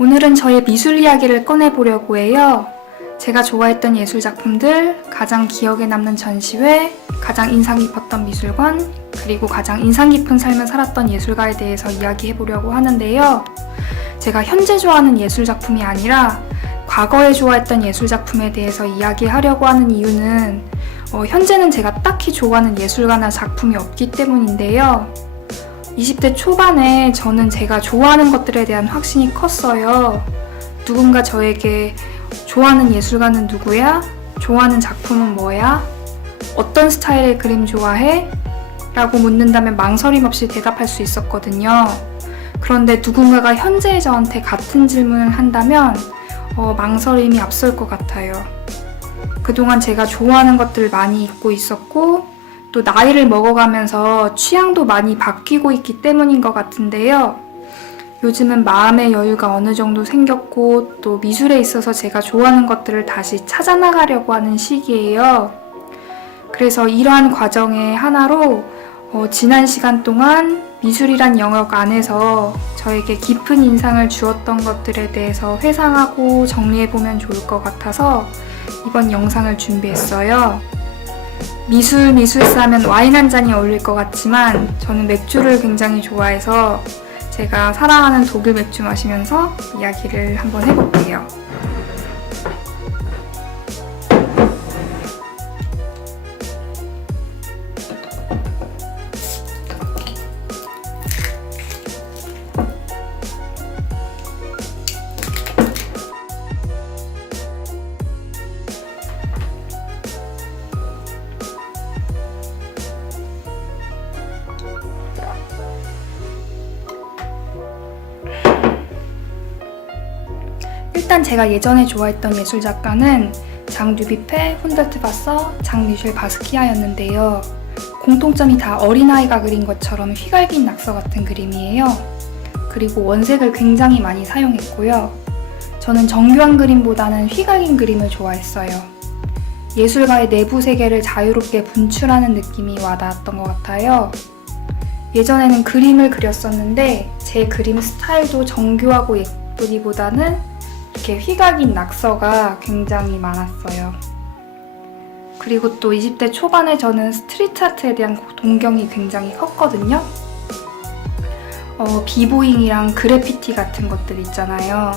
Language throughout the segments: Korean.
오늘은 저의 미술 이야기를 꺼내보려고 해요. 제가 좋아했던 예술 작품들, 가장 기억에 남는 전시회, 가장 인상 깊었던 미술관, 그리고 가장 인상 깊은 삶을 살았던 예술가에 대해서 이야기해보려고 하는데요. 제가 현재 좋아하는 예술 작품이 아니라 과거에 좋아했던 예술 작품에 대해서 이야기하려고 하는 이유는 현재는 제가 딱히 좋아하는 예술가나 작품이 없기 때문인데요. 20대 초반에 저는 제가 좋아하는 것들에 대한 확신이 컸어요. 누군가 저에게 좋아하는 예술가는 누구야? 좋아하는 작품은 뭐야? 어떤 스타일의 그림 좋아해? 라고 묻는다면 망설임 없이 대답할 수 있었거든요. 그런데 누군가가 현재의 저한테 같은 질문을 한다면 망설임이 앞설 것 같아요. 그동안 제가 좋아하는 것들을 많이 잊고 있었고 또 나이를 먹어가면서 취향도 많이 바뀌고 있기 때문인 것 같은데요. 요즘은 마음의 여유가 어느 정도 생겼고 또 미술에 있어서 제가 좋아하는 것들을 다시 찾아나가려고 하는 시기예요. 그래서 이러한 과정의 하나로 지난 시간 동안 미술이란 영역 안에서 저에게 깊은 인상을 주었던 것들에 대해서 회상하고 정리해보면 좋을 것 같아서 이번 영상을 준비했어요. 미술사 하면 와인 한 잔이 어울릴 것 같지만 저는 맥주를 굉장히 좋아해서 제가 사랑하는 독일 맥주 마시면서 이야기를 한번 해볼게요. 일단 제가 예전에 좋아했던 예술 작가는 장 듀뷔페, 훈델트바서, 장 미셸 바스키아였는데요. 공통점이 다 어린아이가 그린 것처럼 휘갈긴 낙서 같은 그림이에요. 그리고 원색을 굉장히 많이 사용했고요. 저는 정교한 그림보다는 휘갈긴 그림을 좋아했어요. 예술가의 내부 세계를 자유롭게 분출하는 느낌이 와닿았던 것 같아요. 예전에는 그림을 그렸었는데 제 그림 스타일도 정교하고 예쁘기보다는 이렇게 휘각인 낙서가 굉장히 많았어요. 그리고 또 20대 초반에 저는 스트리트 아트에 대한 동경이 굉장히 컸거든요. 비보잉이랑 그래피티 같은 것들 있잖아요.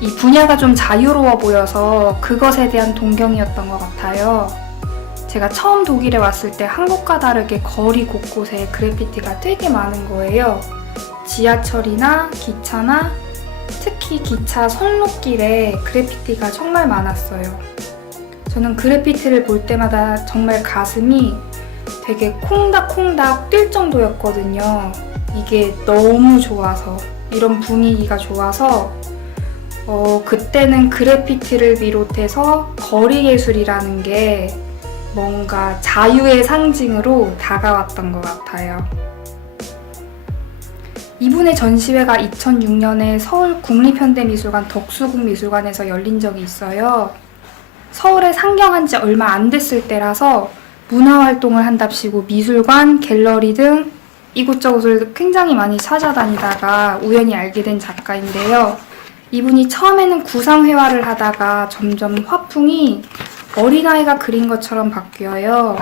이 분야가 좀 자유로워 보여서 그것에 대한 동경이었던 것 같아요. 제가 처음 독일에 왔을 때 한국과 다르게 거리 곳곳에 그래피티가 되게 많은 거예요. 지하철이나 기차나 특히 기차 선로길에 그래피티가 정말 많았어요. 저는 그래피티를 볼 때마다 정말 가슴이 되게 콩닥콩닥 뛸 정도였거든요. 이게 너무 좋아서, 이런 분위기가 좋아서 그때는 그래피티를 비롯해서 거리 예술이라는 게 뭔가 자유의 상징으로 다가왔던 것 같아요. 이분의 전시회가 2006년에 서울 국립현대미술관 덕수궁미술관에서 열린 적이 있어요. 서울에 상경한 지 얼마 안 됐을 때라서 문화활동을 한답시고 미술관, 갤러리 등 이곳저곳을 굉장히 많이 찾아다니다가 우연히 알게 된 작가인데요. 이분이 처음에는 구상회화를 하다가 점점 화풍이 어린아이가 그린 것처럼 바뀌어요.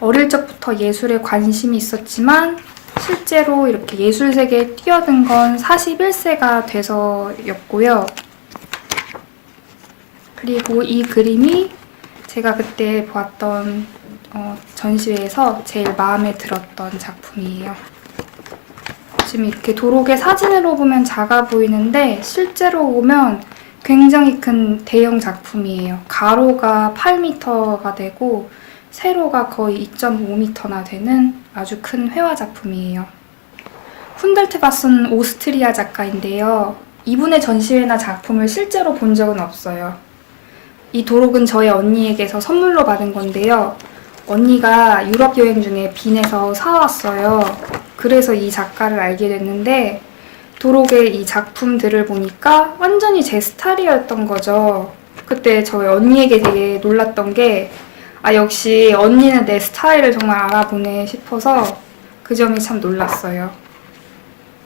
어릴 적부터 예술에 관심이 있었지만 실제로 이렇게 예술 세계에 뛰어든 건 41세가 돼서였고요. 그리고 이 그림이 제가 그때 보았던 전시회에서 제일 마음에 들었던 작품이에요. 지금 이렇게 도록의 사진으로 보면 작아 보이는데 실제로 보면 굉장히 큰 대형 작품이에요. 가로가 8m가 되고 세로가 거의 2.5m나 되는 아주 큰 회화 작품이에요. 훈델트바스는 오스트리아 작가인데요. 이분의 전시회나 작품을 실제로 본 적은 없어요. 이 도록은 저희 언니에게서 선물로 받은 건데요. 언니가 유럽 여행 중에 빈에서 사왔어요. 그래서 이 작가를 알게 됐는데 도록의 이 작품들을 보니까 완전히 제 스타일이었던 거죠. 그때 저희 언니에게 되게 놀랐던 게 역시 언니는 내 스타일을 정말 알아보네 싶어서 그 점이 참 놀랐어요.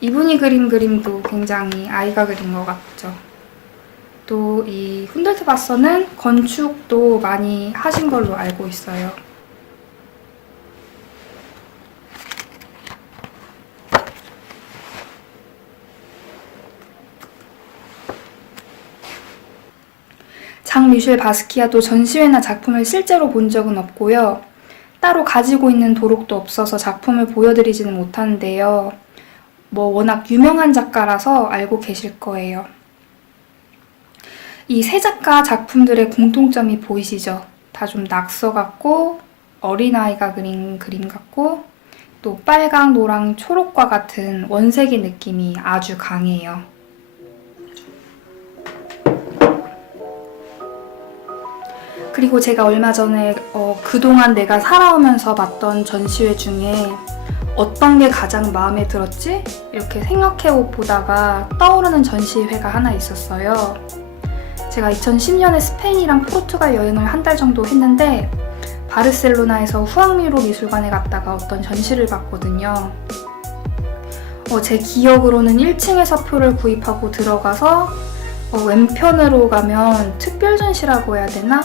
이분이 그린 그림도 굉장히 아이가 그린 것 같죠. 또 이 훈들트 바서는 건축도 많이 하신 걸로 알고 있어요. 장 미셸 바스키아도 전시회나 작품을 실제로 본 적은 없고요. 따로 가지고 있는 도록도 없어서 작품을 보여드리지는 못하는데요. 워낙 유명한 작가라서 알고 계실 거예요. 이 세 작가 작품들의 공통점이 보이시죠? 다 좀 낙서 같고 어린아이가 그린 그림 같고 또 빨강, 노랑, 초록과 같은 원색의 느낌이 아주 강해요. 그리고 제가 얼마 전에 그동안 내가 살아오면서 봤던 전시회 중에 어떤 게 가장 마음에 들었지? 이렇게 생각해 보다가 떠오르는 전시회가 하나 있었어요. 제가 2010년에 스페인이랑 포르투갈 여행을 한 달 정도 했는데 바르셀로나에서 후앙미로 미술관에 갔다가 어떤 전시를 봤거든요. 제 기억으로는 1층에서 표를 구입하고 들어가서 왼편으로 가면 특별 전시라고 해야 되나?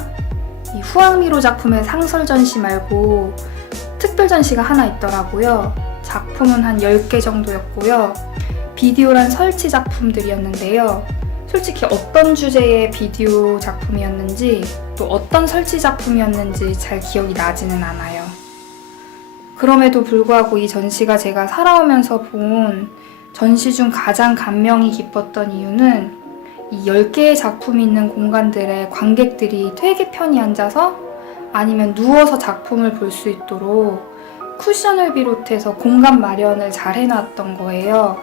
이 후앙미로 작품의 상설 전시 말고 특별 전시가 하나 있더라고요. 작품은 한 10개 정도였고요. 비디오란 설치 작품들이었는데요. 솔직히 어떤 주제의 비디오 작품이었는지 또 어떤 설치 작품이었는지 잘 기억이 나지는 않아요. 그럼에도 불구하고 이 전시가 제가 살아오면서 본 전시 중 가장 감명이 깊었던 이유는 이 10개의 작품이 있는 공간들에 관객들이 되게 편히 앉아서 아니면 누워서 작품을 볼 수 있도록 쿠션을 비롯해서 공간 마련을 잘 해놨던 거예요.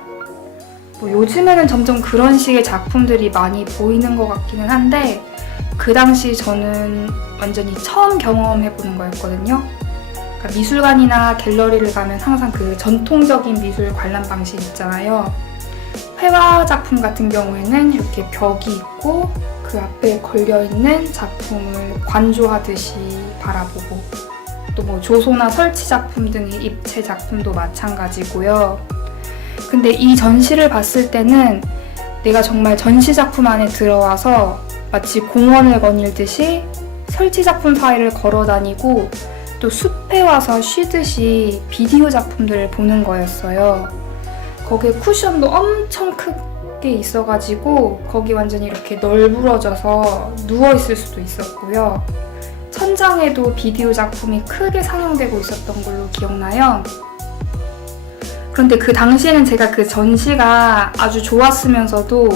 요즘에는 점점 그런 식의 작품들이 많이 보이는 것 같기는 한데 그 당시 저는 완전히 처음 경험해보는 거였거든요. 그러니까 미술관이나 갤러리를 가면 항상 그 전통적인 미술 관람 방식 있잖아요. 회화 작품 같은 경우에는 이렇게 벽이 있고 그 앞에 걸려있는 작품을 관조하듯이 바라보고 또 조소나 설치 작품 등의 입체 작품도 마찬가지고요. 근데 이 전시를 봤을 때는 내가 정말 전시 작품 안에 들어와서 마치 공원을 거닐듯이 설치 작품 사이를 걸어 다니고 또 숲에 와서 쉬듯이 비디오 작품들을 보는 거였어요. 거기에 쿠션도 엄청 크게 있어가지고 거기 완전히 이렇게 널브러져서 누워있을 수도 있었고요. 천장에도 비디오 작품이 크게 상영되고 있었던 걸로 기억나요. 그런데 그 당시에는 제가 그 전시가 아주 좋았으면서도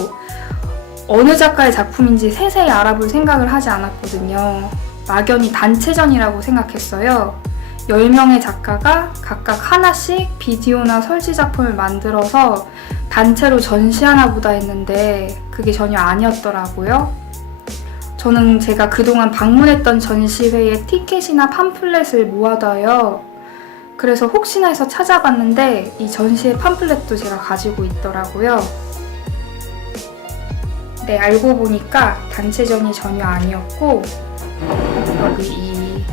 어느 작가의 작품인지 세세히 알아볼 생각을 하지 않았거든요. 막연히 단체전이라고 생각했어요. 10명의 작가가 각각 하나씩 비디오나 설치 작품을 만들어서 단체로 전시하나 보다 했는데 그게 전혀 아니었더라고요. 저는 제가 그동안 방문했던 전시회의 티켓이나 팜플렛을 모아둬요. 그래서 혹시나 해서 찾아봤는데 이 전시의 팜플렛도 제가 가지고 있더라고요. 네, 알고 보니까 단체전이 전혀 아니었고 여기 이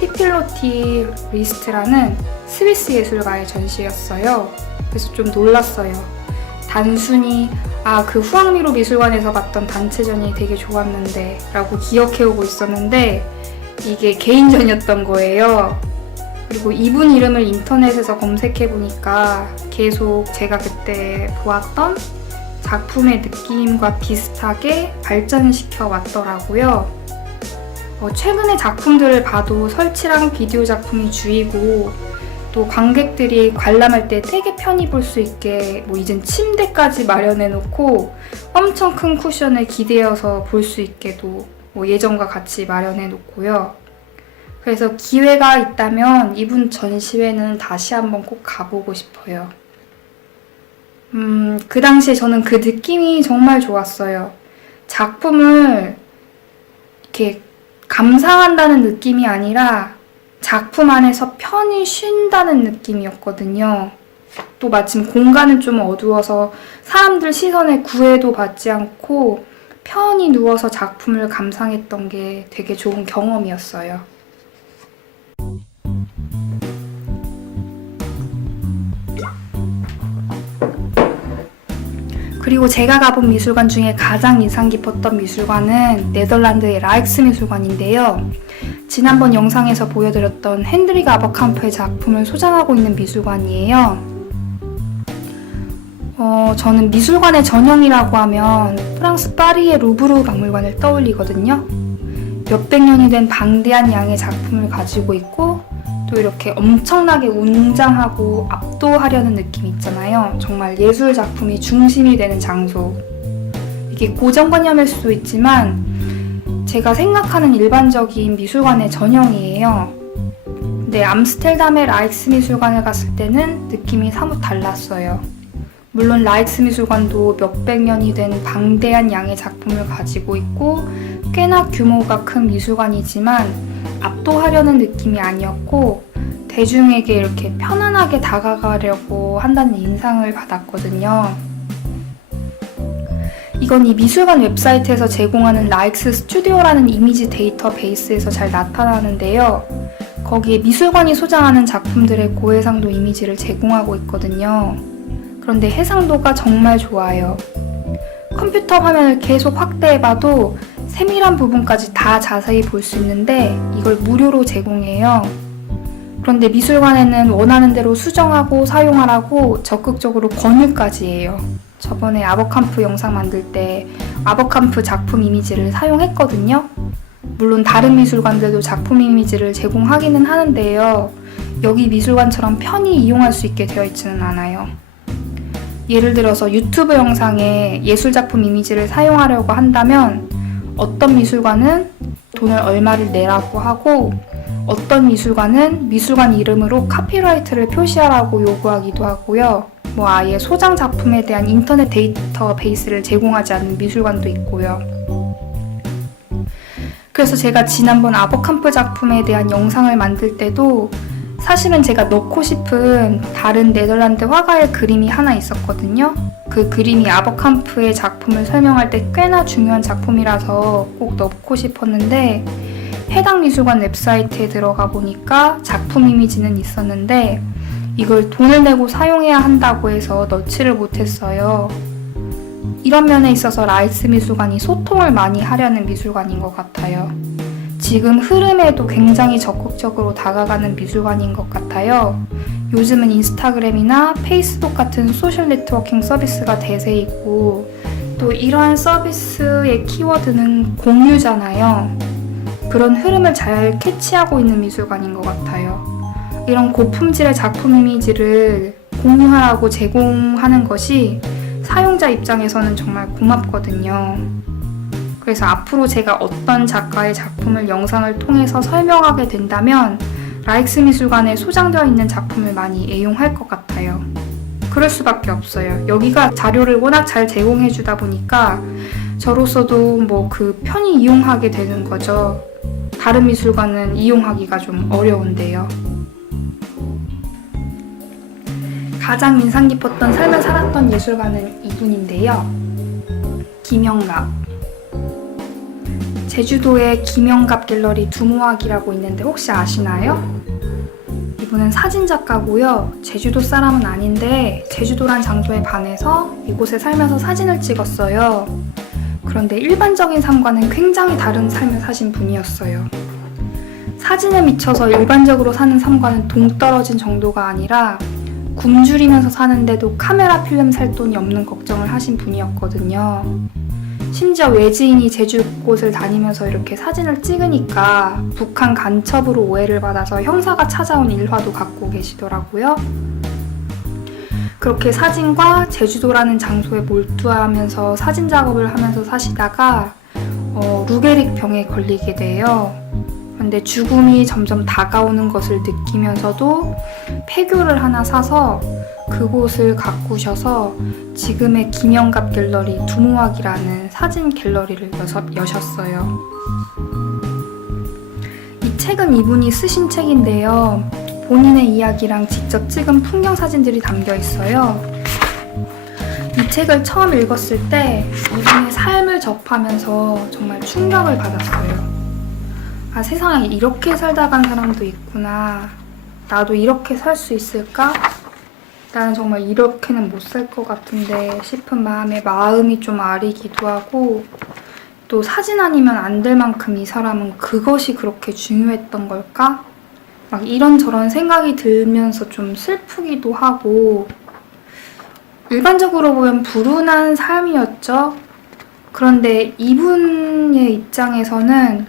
피필로티 리스트라는 스위스 예술가의 전시였어요. 그래서 좀 놀랐어요. 단순히 그 후앙미로 미술관에서 봤던 단체전이 되게 좋았는데 라고 기억해오고 있었는데 이게 개인전이었던 거예요. 그리고 이분 이름을 인터넷에서 검색해보니까 계속 제가 그때 보았던 작품의 느낌과 비슷하게 발전시켜 왔더라고요. 최근의 작품들을 봐도 설치랑 비디오 작품이 주이고 또 관객들이 관람할 때 되게 편히 볼 수 있게 이젠 침대까지 마련해 놓고 엄청 큰 쿠션을 기대어서 볼 수 있게도 예전과 같이 마련해 놓고요. 그래서 기회가 있다면 이분 전시회는 다시 한번 꼭 가보고 싶어요. 그 당시에 저는 그 느낌이 정말 좋았어요. 작품을 이렇게 감상한다는 느낌이 아니라 작품 안에서 편히 쉰다는 느낌이었거든요. 또 마침 공간은 좀 어두워서 사람들 시선에 구애도 받지 않고 편히 누워서 작품을 감상했던 게 되게 좋은 경험이었어요. 그리고 제가 가본 미술관 중에 가장 인상 깊었던 미술관은 네덜란드의 라익스미술관인데요. 지난번 영상에서 보여드렸던 핸드리크 아버캄프의 작품을 소장하고 있는 미술관이에요. 저는 미술관의 전형이라고 하면 프랑스 파리의 루브르 박물관을 떠올리거든요. 몇백 년이 된 방대한 양의 작품을 가지고 있고 또 이렇게 엄청나게 웅장하고 압도하려는 느낌 있잖아요. 정말 예술 작품이 중심이 되는 장소. 이게 고정관념일 수도 있지만 제가 생각하는 일반적인 미술관의 전형이에요. 근데 암스테르담의 라익스미술관을 갔을 때는 느낌이 사뭇 달랐어요. 물론 라익스미술관도 몇백 년이 된 방대한 양의 작품을 가지고 있고 꽤나 규모가 큰 미술관이지만 압도하려는 느낌이 아니었고 대중에게 이렇게 편안하게 다가가려고 한다는 인상을 받았거든요. 이건 이 미술관 웹사이트에서 제공하는 라익스 스튜디오라는 이미지 데이터베이스에서 잘 나타나는데요. 거기에 미술관이 소장하는 작품들의 고해상도 이미지를 제공하고 있거든요. 그런데 해상도가 정말 좋아요. 컴퓨터 화면을 계속 확대해봐도 세밀한 부분까지 다 자세히 볼 수 있는데 이걸 무료로 제공해요. 그런데 미술관에는 원하는 대로 수정하고 사용하라고 적극적으로 권유까지 해요. 저번에 아버캄프 영상 만들 때 아버캄프 작품 이미지를 사용했거든요. 물론 다른 미술관들도 작품 이미지를 제공하기는 하는데요. 여기 미술관처럼 편히 이용할 수 있게 되어 있지는 않아요. 예를 들어서 유튜브 영상에 예술작품 이미지를 사용하려고 한다면 어떤 미술관은 돈을 얼마를 내라고 하고 어떤 미술관은 미술관 이름으로 카피라이트를 표시하라고 요구하기도 하고요. 아예 소장 작품에 대한 인터넷 데이터베이스를 제공하지 않는 미술관도 있고요. 그래서 제가 지난번 아버캄프 작품에 대한 영상을 만들 때도 사실은 제가 넣고 싶은 다른 네덜란드 화가의 그림이 하나 있었거든요. 그 그림이 아버캄프의 작품을 설명할 때 꽤나 중요한 작품이라서 꼭 넣고 싶었는데 해당 미술관 웹사이트에 들어가 보니까 작품 이미지는 있었는데 이걸 돈을 내고 사용해야 한다고 해서 넣지를 못했어요. 이런 면에 있어서 라익스미술관이 소통을 많이 하려는 미술관인 것 같아요. 지금 흐름에도 굉장히 적극적으로 다가가는 미술관인 것 같아요. 요즘은 인스타그램이나 페이스북 같은 소셜 네트워킹 서비스가 대세이고 또 이러한 서비스의 키워드는 공유잖아요. 그런 흐름을 잘 캐치하고 있는 미술관인 것 같아요. 이런 고품질의 작품 이미지를 공유하라고 제공하는 것이 사용자 입장에서는 정말 고맙거든요. 그래서 앞으로 제가 어떤 작가의 작품을 영상을 통해서 설명하게 된다면 라익스미술관에 소장되어 있는 작품을 많이 애용할 것 같아요. 그럴 수밖에 없어요. 여기가 자료를 워낙 잘 제공해주다 보니까 저로서도 편히 이용하게 되는 거죠. 다른 미술관은 이용하기가 좀 어려운데요. 가장 인상 깊었던 삶을 살았던 예술가는 이분인데요. 김영갑. 제주도에 김영갑 갤러리 두모학이라고 있는데 혹시 아시나요? 이분은 사진작가고요. 제주도 사람은 아닌데 제주도란 장소에 반해서 이곳에 살면서 사진을 찍었어요. 그런데 일반적인 삶과는 굉장히 다른 삶을 사신 분이었어요. 사진에 미쳐서 일반적으로 사는 삶과는 동떨어진 정도가 아니라 굶주리면서 사는데도 카메라 필름 살 돈이 없는 걱정을 하신 분이었거든요. 심지어 외지인이 제주 곳을 다니면서 이렇게 사진을 찍으니까 북한 간첩으로 오해를 받아서 형사가 찾아온 일화도 갖고 계시더라고요. 그렇게 사진과 제주도라는 장소에 몰두하면서 사진 작업을 하면서 사시다가 루게릭 병에 걸리게 돼요. 근데 죽음이 점점 다가오는 것을 느끼면서도 폐교를 하나 사서 그곳을 가꾸셔서 지금의 김영갑 갤러리 두모학이라는 사진 갤러리를 여셨어요. 이 책은 이분이 쓰신 책인데요. 본인의 이야기랑 직접 찍은 풍경 사진들이 담겨 있어요. 이 책을 처음 읽었을 때 이분의 삶을 접하면서 정말 충격을 받았어요. 아, 세상에 이렇게 살다 간 사람도 있구나. 나도 이렇게 살 수 있을까? 나는 정말 이렇게는 못 살 것 같은데 싶은 마음이 좀 아리기도 하고, 또 사진 아니면 안 될 만큼 이 사람은 그것이 그렇게 중요했던 걸까? 막 이런저런 생각이 들면서 좀 슬프기도 하고, 일반적으로 보면 불운한 삶이었죠. 그런데 이분의 입장에서는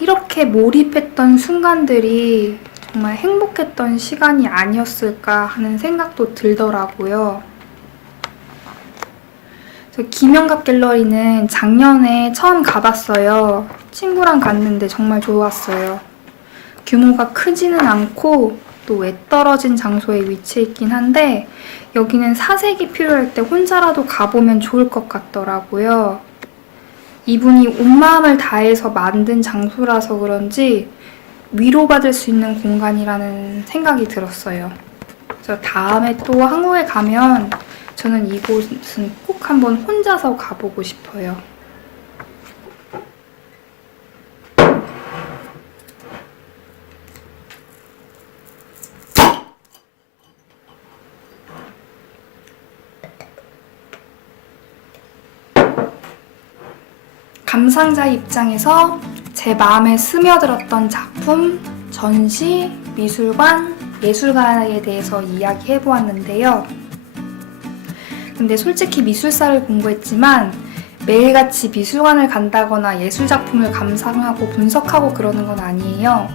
이렇게 몰입했던 순간들이 정말 행복했던 시간이 아니었을까 하는 생각도 들더라고요. 저 김영갑 갤러리는 작년에 처음 가봤어요. 친구랑 갔는데 정말 좋았어요. 규모가 크지는 않고 또 외떨어진 장소에 위치해 있긴 한데 여기는 사색이 필요할 때 혼자라도 가보면 좋을 것 같더라고요. 이분이 온 마음을 다해서 만든 장소라서 그런지 위로받을 수 있는 공간이라는 생각이 들었어요. 그래서 다음에 또 한국에 가면 저는 이곳은 꼭 한번 혼자서 가보고 싶어요. 감상자 입장에서 제 마음에 스며들었던 작품, 전시, 미술관, 예술가에 대해서 이야기해보았는데요. 근데 솔직히 미술사를 공부했지만 매일같이 미술관을 간다거나 예술작품을 감상하고 분석하고 그러는 건 아니에요.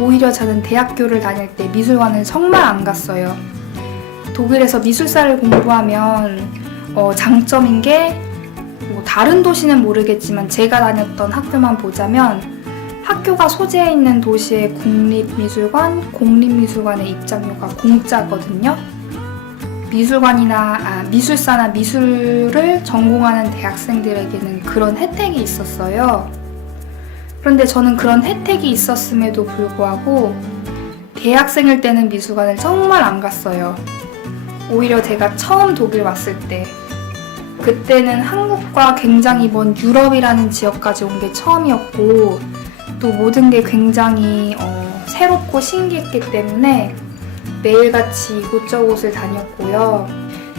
오히려 저는 대학교를 다닐 때 미술관을 정말 안 갔어요. 독일에서 미술사를 공부하면 장점인 게 다른 도시는 모르겠지만 제가 다녔던 학교만 보자면 학교가 소재해 있는 도시의 국립미술관, 공립미술관의 입장료가 공짜거든요. 미술사나 미술을 전공하는 대학생들에게는 그런 혜택이 있었어요. 그런데 저는 그런 혜택이 있었음에도 불구하고 대학생일 때는 미술관을 정말 안 갔어요. 오히려 제가 처음 독일 왔을 때 그때는 한국과 굉장히 먼 유럽이라는 지역까지 온 게 처음이었고 또 모든 게 굉장히 새롭고 신기했기 때문에 매일같이 이곳저곳을 다녔고요.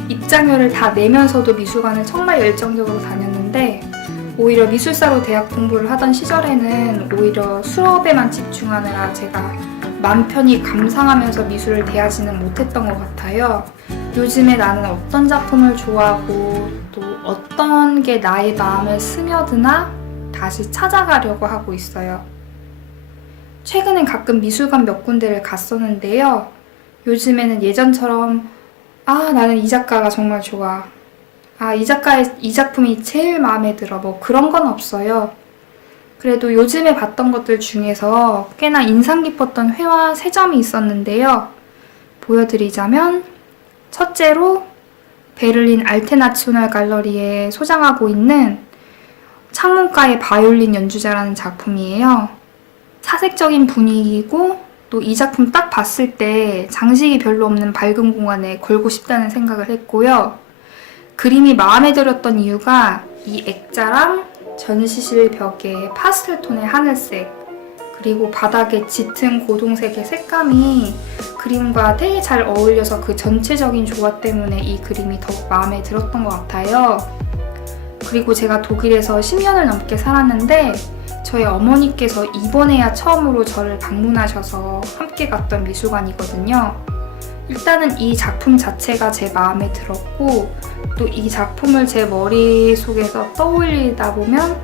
입장료를 다 내면서도 미술관을 정말 열정적으로 다녔는데 오히려 미술사로 대학 공부를 하던 시절에는 오히려 수업에만 집중하느라 제가 맘 편히 감상하면서 미술을 대하지는 못했던 것 같아요. 요즘에 나는 어떤 작품을 좋아하고 또 어떤 게 나의 마음에 스며드나 다시 찾아가려고 하고 있어요. 최근엔 가끔 미술관 몇 군데를 갔었는데요. 요즘에는 예전처럼 나는 이 작가가 정말 좋아. 이 작품이 제일 마음에 들어. 뭐 그런 건 없어요. 그래도 요즘에 봤던 것들 중에서 꽤나 인상 깊었던 회화 3점이 있었는데요. 보여드리자면 첫째로 베를린 알테나치오널 갈러리에 소장하고 있는 창문가의 바이올린 연주자라는 작품이에요. 사색적인 분위기고 또 이 작품 딱 봤을 때 장식이 별로 없는 밝은 공간에 걸고 싶다는 생각을 했고요. 그림이 마음에 들었던 이유가 이 액자랑 전시실 벽에 파스텔 톤의 하늘색 그리고 바닥에 짙은 고동색의 색감이 그림과 되게 잘 어울려서 그 전체적인 조화 때문에 이 그림이 더욱 마음에 들었던 것 같아요. 그리고 제가 독일에서 10년을 넘게 살았는데 저희 어머니께서 이번에야 처음으로 저를 방문하셔서 함께 갔던 미술관이거든요. 일단은 이 작품 자체가 제 마음에 들었고 또 이 작품을 제 머릿속에서 떠올리다 보면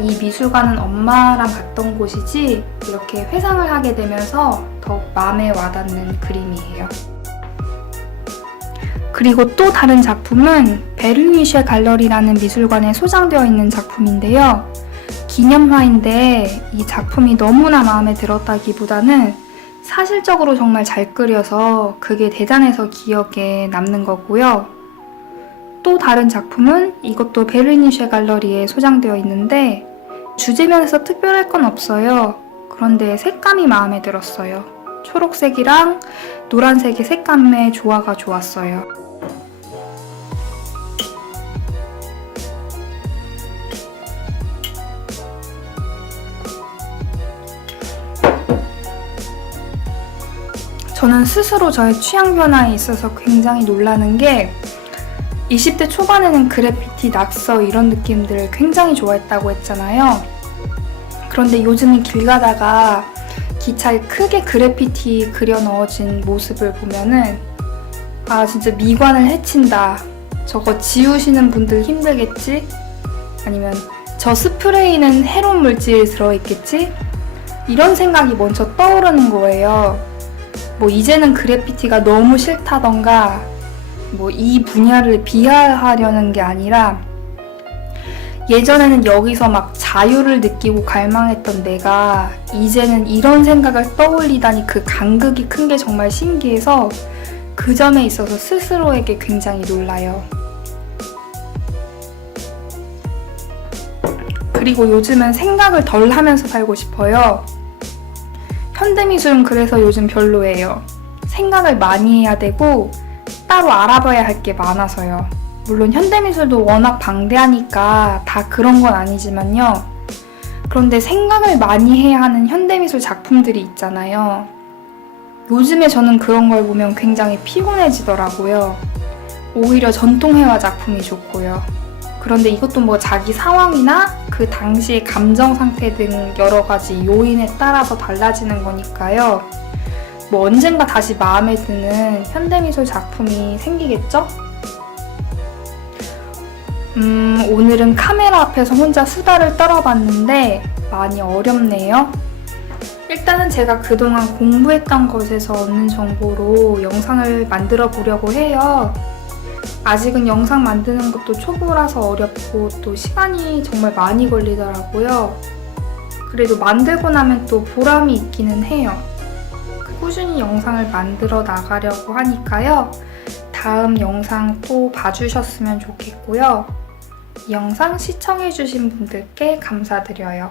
이 미술관은 엄마랑 갔던 곳이지 이렇게 회상을 하게 되면서 더욱 마음에 와닿는 그림이에요. 그리고 또 다른 작품은 베를리니쉐 갈러리라는 미술관에 소장되어 있는 작품인데요. 기념화인데 이 작품이 너무나 마음에 들었다기보다는 사실적으로 정말 잘 그려서 그게 대단해서 기억에 남는 거고요. 또 다른 작품은 이것도 베를리니쉐 갈러리에 소장되어 있는데 주제면에서 특별할 건 없어요. 그런데 색감이 마음에 들었어요. 초록색이랑 노란색의 색감의 조화가 좋았어요. 저는 스스로 저의 취향 변화에 있어서 굉장히 놀라는 게 20대 초반에는 그래피티, 낙서 이런 느낌들을 굉장히 좋아했다고 했잖아요. 그런데 요즘은 길 가다가 기차에 크게 그래피티 그려 넣어진 모습을 보면은 아, 진짜 미관을 해친다. 저거 지우시는 분들 힘들겠지? 아니면 저 스프레이는 해로운 물질 들어있겠지? 이런 생각이 먼저 떠오르는 거예요. 뭐 이제는 그래피티가 너무 싫다던가 뭐 이 분야를 비하하려는 게 아니라 예전에는 여기서 막 자유를 느끼고 갈망했던 내가 이제는 이런 생각을 떠올리다니 그 간극이 큰 게 정말 신기해서 그 점에 있어서 스스로에게 굉장히 놀라요. 그리고 요즘은 생각을 덜 하면서 살고 싶어요. 현대미술은 그래서 요즘 별로예요. 생각을 많이 해야 되고 따로 알아봐야 할 게 많아서요. 물론 현대미술도 워낙 방대하니까 다 그런 건 아니지만요. 그런데 생각을 많이 해야 하는 현대미술 작품들이 있잖아요. 요즘에 저는 그런 걸 보면 굉장히 피곤해지더라고요. 오히려 전통회화 작품이 좋고요. 그런데 이것도 뭐 자기 상황이나 그 당시의 감정 상태 등 여러 가지 요인에 따라서 달라지는 거니까요. 뭐 언젠가 다시 마음에 드는 현대미술 작품이 생기겠죠? 오늘은 카메라 앞에서 혼자 수다를 떨어봤는데 많이 어렵네요. 일단은 제가 그동안 공부했던 것에서 얻는 정보로 영상을 만들어 보려고 해요. 아직은 영상 만드는 것도 초보라서 어렵고 또 시간이 정말 많이 걸리더라고요. 그래도 만들고 나면 또 보람이 있기는 해요. 꾸준히 영상을 만들어 나가려고 하니까요. 다음 영상 또 봐주셨으면 좋겠고요. 이 영상 시청해주신 분들께 감사드려요.